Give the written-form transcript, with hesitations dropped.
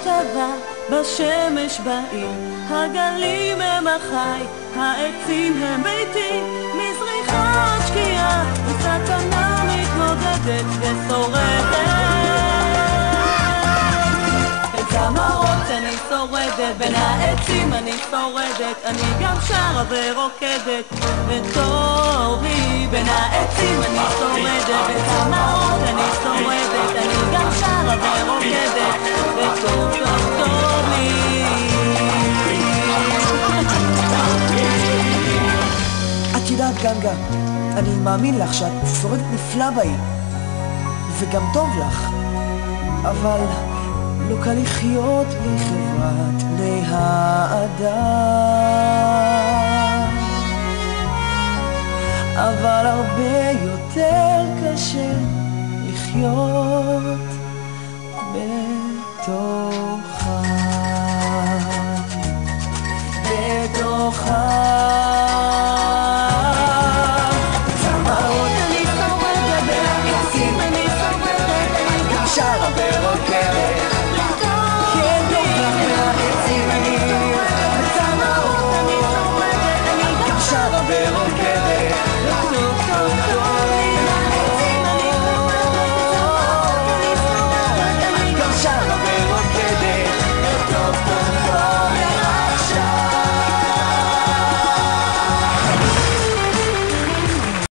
בטבע, בשמש בעיר, הגלים הם החי, העצים הם ביתי, מזריחה עד שקיעה, וסכנה מתמודדת ושורדת. בצמרות אני שורדת, בין העצים אני שורדת, אני גם שרה ורוקדת, וטוב לי. בין העצים אני שורדת, בצמרות אני שורדת, אני גם שרה ורוקדת, וטוב טוב טוב לי. את יודעת גנגה, אני מאמין לך שאת שורדת נפלא בעיר, וגם טוב לך, אבל לא קל לחיות בלי חברת בני האדם, אבל הרבה יותר קשה לחיות בטוב.